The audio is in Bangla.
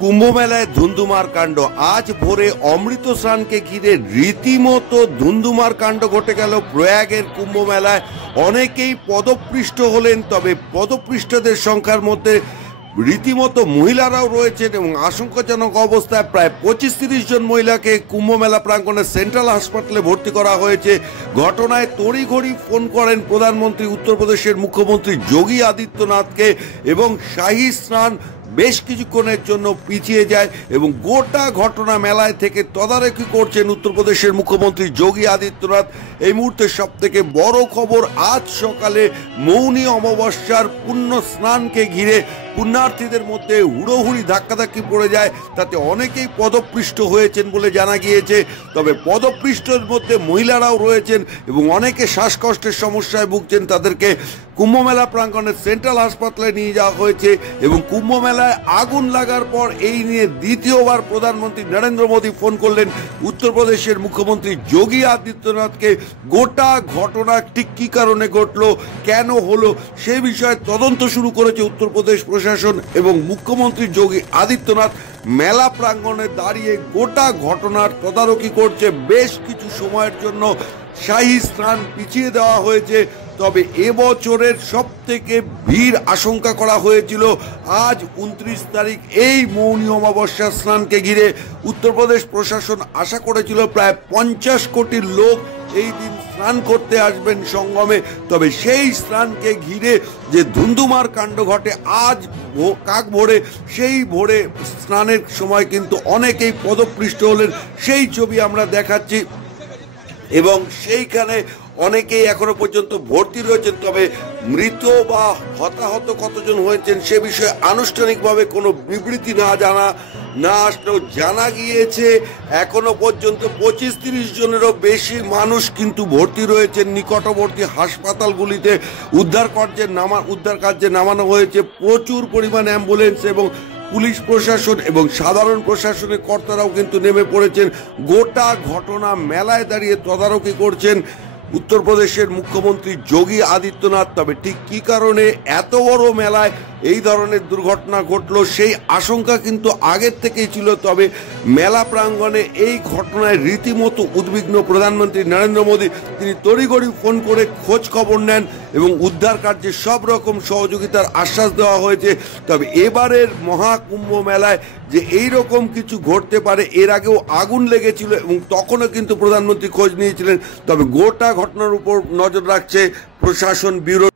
কুম্ভ মেলায় ধুন্ধুমার কাণ্ড। আজ ভোরে অমৃত স্নানকে ঘিরে রীতিমতো ধুন্ধুমার কাণ্ড ঘটে গেল প্রয়াগের কুম্ভ মেলায়। অনেকেই পদপৃষ্ট হলেন, তবে পদপৃষ্টদের সংখ্যার মধ্যে রীতিমতো মহিলারাও রয়েছেন এবং আশঙ্কাজনক অবস্থায় প্রায় 25-30 জন মহিলাকে কুম্ভ মেলা প্রাঙ্গণের সেন্ট্রাল হাসপাতালে ভর্তি করা হয়েছে। ঘটনায় তড়িঘড়ি ফোন করেন প্রধানমন্ত্রী উত্তরপ্রদেশের মুখ্যমন্ত্রী যোগী আদিত্যনাথকে এবং শাহী স্নান বেশ কিছুক্ষণের জন্য পিছিয়ে যায় এবং গোটা ঘটনা মেলায় থেকে তদারকি করছেন উত্তরপ্রদেশের মুখ্যমন্ত্রী যোগী আদিত্যনাথ। এই মুহূর্তে সব থেকে বড় খবর, আজ সকালে মৌনী অমাবস্যার পুণ্য স্নানকে ঘিরে পুণ্যার্থীদের মধ্যে হুড়োহুড়ি ধাক্কাধাক্কি পড়ে যায়, তাতে অনেকেই পদপৃষ্ট হয়েছেন বলে জানা গিয়েছে। তবে পদপৃষ্ঠের মধ্যে মহিলারাও রয়েছেন এবং অনেকে শ্বাসকষ্টের সমস্যায় ভুগছেন। তাদেরকে কুম্ভমেলা প্রাঙ্গণের সেন্ট্রাল হাসপাতালে নিয়ে যাওয়া হয়েছে এবং কুম্ভ মেলায় আগুন লাগার পর এই নিয়ে দ্বিতীয়বার প্রধানমন্ত্রী নরেন্দ্র মোদী ফোন করলেন উত্তরপ্রদেশের মুখ্যমন্ত্রী যোগী আদিত্যনাথকে। গোটা ঘটনা ঠিক কী কারণে ঘটলো, কেন হলো, সে বিষয়ে তদন্ত শুরু করেছে উত্তরপ্রদেশ প্রশাসন এবং মুখ্যমন্ত্রী যোগী আদিত্যনাথ মেলা প্রাঙ্গণে দাঁড়িয়ে গোটা ঘটনার তদারকি করছে। বেশ কিছু সময়ের জন্য শাহী স্নান পিছিয়ে দেওয়া হয়েছে, তবে এবছরের সব থেকে ভিড় আশঙ্কা করা হয়েছিল আজ 29 তারিখ এই মৌনী অমাবস্যা স্নানকে ঘিরে। উত্তরপ্রদেশ প্রশাসন আশা করেছিল প্রায় 50 কোটি লোক এই দিন স্নান করতে আসবেন সঙ্গমে। তবে সেই স্নানকে ঘিরে যে ধুন্ধুমার কাণ্ড ঘটে আজ কাক ভোরে, সেই ভোরে স্নানের সময় কিন্তু অনেকেই পদপৃষ্ট হলেন, সেই ছবি আমরা দেখাচ্ছি এবং সেইখানে অনেকেই এখনো পর্যন্ত ভর্তি রয়েছেন। তবে মৃত বা হতাহত কতজন হয়েছেন সে বিষয়ে আনুষ্ঠানিকভাবে কোনো বিবৃতি না আসলেও জানা গিয়েছে এখনো পর্যন্ত 25-30 জনেরও বেশি মানুষ কিন্তু ভর্তি রয়েছেন নিকটবর্তী হাসপাতালগুলিতে। উদ্ধার কার্যে নামানো হয়েছে প্রচুর পরিমাণ অ্যাম্বুলেন্স এবং পুলিশ প্রশাসন এবং সাধারণ প্রশাসনের কর্তারাও কিন্তু নেমে পড়েছেন। গোটা ঘটনা মেলায় দাঁড়িয়ে তদারকি করছেন উত্তরপ্রদেশের মুখ্যমন্ত্রী যোগী আদিত্যনাথ। তবে ঠিক কী কারণে এত বড় মেলায় এই ধরনের দুর্ঘটনা ঘটলো সেই আশঙ্কা কিন্তু আগের থেকেই ছিল। তবে মেলা প্রাঙ্গণে এই ঘটনায় রীতিমতো উদ্বিগ্ন প্রধানমন্ত্রী নরেন্দ্র মোদী। তিনি তড়িঘড়ি ফোন করে খোঁজ খবর নেন এবং উদ্ধার কার্যে সব রকম সহযোগিতার আশ্বাস দেওয়া হয়েছে। তবে এবারের মহাকুম্ভ মেলায় যে এই রকম কিছু ঘটতে পারে, এর আগেও আগুন লেগেছিল এবং তখনও কিন্তু প্রধানমন্ত্রী খোঁজ নিয়েছিলেন। তবে গোটা ঘটনার উপর নজর রাখছে প্রশাসন ব্যুরো।